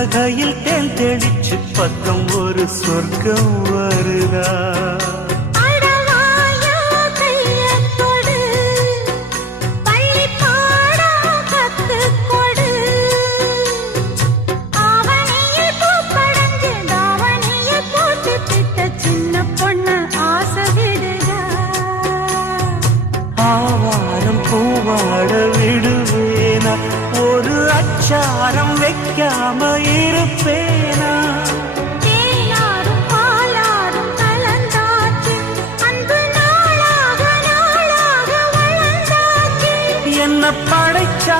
புன்னகையில் தேன் தெளிச்சு பக்கம் ஒரு சொர்க்கம் வருதா? ஆவாரம் பூவாட விடுவேனா? ஒரு அச்சாரம் வைக்காம இருப்பேனா? என்ன படைச்சா